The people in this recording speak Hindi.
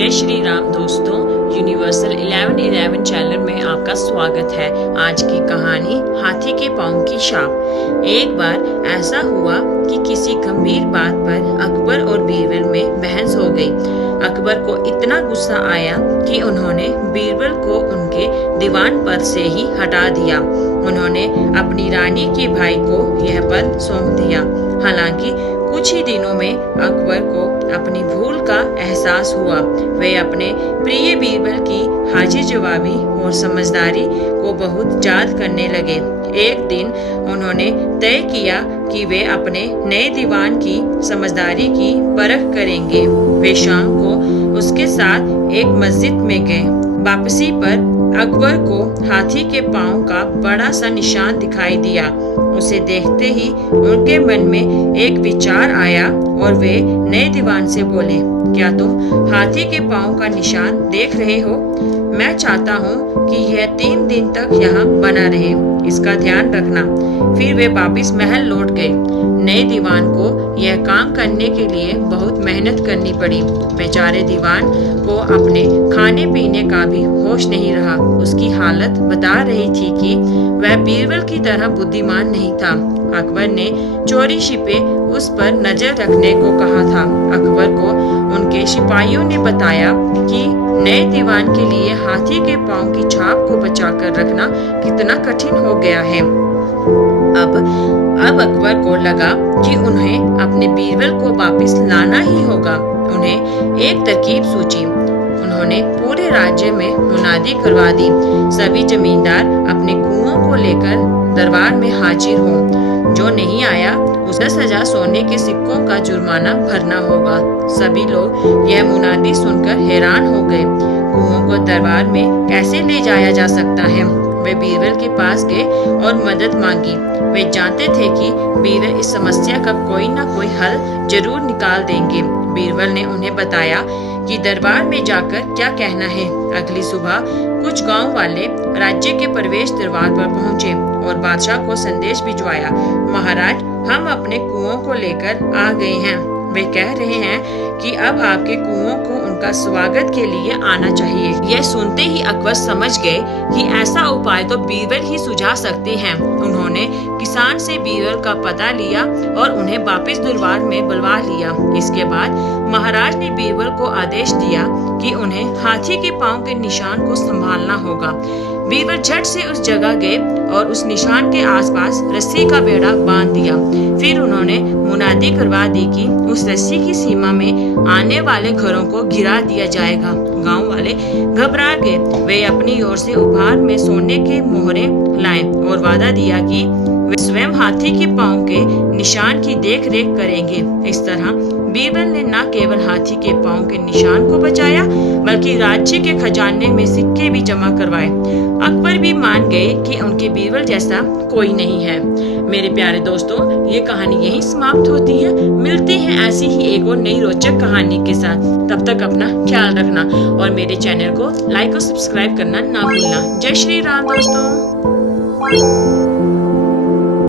जय श्री राम दोस्तों, यूनिवर्सल 1111 चैनल में आपका स्वागत है। आज की कहानी हाथी के पाँव की छाप। एक बार ऐसा हुआ कि किसी गंभीर बात पर अकबर और बीरबल में बहस हो गई। अकबर को इतना गुस्सा आया कि उन्होंने बीरबल को उनके दीवान पद से ही हटा दिया। उन्होंने अपनी रानी के भाई को यह पद सौंप दिया। हालांकि कुछ ही दिनों में अकबर को अपनी भूल का एहसास हुआ। वे अपने प्रिय बीरबल की हाजिर जवाबी और समझदारी को बहुत याद करने लगे। एक दिन उन्होंने तय किया कि वे अपने नए दीवान की समझदारी की परख करेंगे। वे शाम को उसके साथ एक मस्जिद में गए। वापसी पर अकबर को हाथी के पाँव का बड़ा सा निशान दिखाई दिया। उसे देखते ही उनके मन में एक विचार आया और वे नए दीवान से बोले, क्या तुम हाथी के पाँव का निशान देख रहे हो? मैं चाहता हूँ कि यह 3 दिन तक यहाँ बना रहे, इसका ध्यान रखना। फिर वे वापस महल लौट गए। नए दीवान को यह काम करने के लिए बहुत मेहनत करनी पड़ी। बेचारे दीवान को अपने खाने पीने का भी होश नहीं रहा। उसकी हालत बता रही थी कि वह बीरबल की तरह बुद्धिमान नहीं था। अकबर ने चोरी छिपे उस पर नजर रखने को कहा था। अकबर को उनके सिपाहियों ने बताया कि नए दीवान के लिए हाथी के पाँव की छाप को बचाकर रखना कितना कठिन हो गया है। अब अकबर को लगा कि उन्हें अपने बीरबल को वापस लाना ही होगा। उन्हें एक तरकीब सूझी। उन्होंने पूरे राज्य में मुनादी करवा दी, सभी जमींदार अपने कुओं को लेकर दरबार में हाजिर हों। जो नहीं आया उसे 10,000 सोने के सिक्कों का जुर्माना भरना होगा। सभी लोग यह मुनादी सुनकर हैरान हो गए। कुओं को दरबार में कैसे ले जाया जा सकता है? वे बीरबल के पास गए और मदद मांगी। वे जानते थे कि बीरबल इस समस्या का कोई ना कोई हल जरूर निकाल देंगे। बीरबल ने उन्हें बताया कि दरबार में जाकर क्या कहना है। अगली सुबह कुछ गांव वाले राज्य के प्रवेश द्वार पर पहुंचे और बादशाह को संदेश भिजवाया, महाराज, हम अपने कुओं को लेकर आ गए हैं। वे कह रहे हैं कि अब आपके कुओं को उनका स्वागत के लिए आना चाहिए। यह सुनते ही अकबर समझ गए कि ऐसा उपाय तो बीरबल ही सुझा सकते हैं। उन्होंने किसान से बीरबल का पता लिया और उन्हें वापस दरबार में बुलवा लिया। इसके बाद महाराज ने बीरबल को आदेश दिया कि उन्हें हाथी के पाँव के निशान को संभालना होगा। बीरबल झट से उस जगह गए और उस निशान के आसपास रस्सी का बेड़ा बांध दिया। फिर उन्होंने मुनादी करवा दी कि उस रस्सी की सीमा में आने वाले घरों को गिरा दिया जाएगा। गांव वाले घबरा गए। वे अपनी ओर से उपहार में सोने के मोहरे लाए और वादा दिया कि वे स्वयं हाथी के पाँव के निशान की देख रेख करेंगे। इस तरह बीरबल ने न केवल हाथी के पाँव के निशान को बचाया, बल्कि राज्य के खजाने में सिक्के भी जमा करवाए। अकबर भी मान गए कि उनके बीरबल जैसा कोई नहीं है। मेरे प्यारे दोस्तों, ये कहानी यहीं समाप्त होती है। मिलते हैं ऐसी ही एक और नई रोचक कहानी के साथ। तब तक अपना ख्याल रखना और मेरे चैनल को लाइक और सब्सक्राइब करना ना भूलना। जय श्री राम दोस्तों।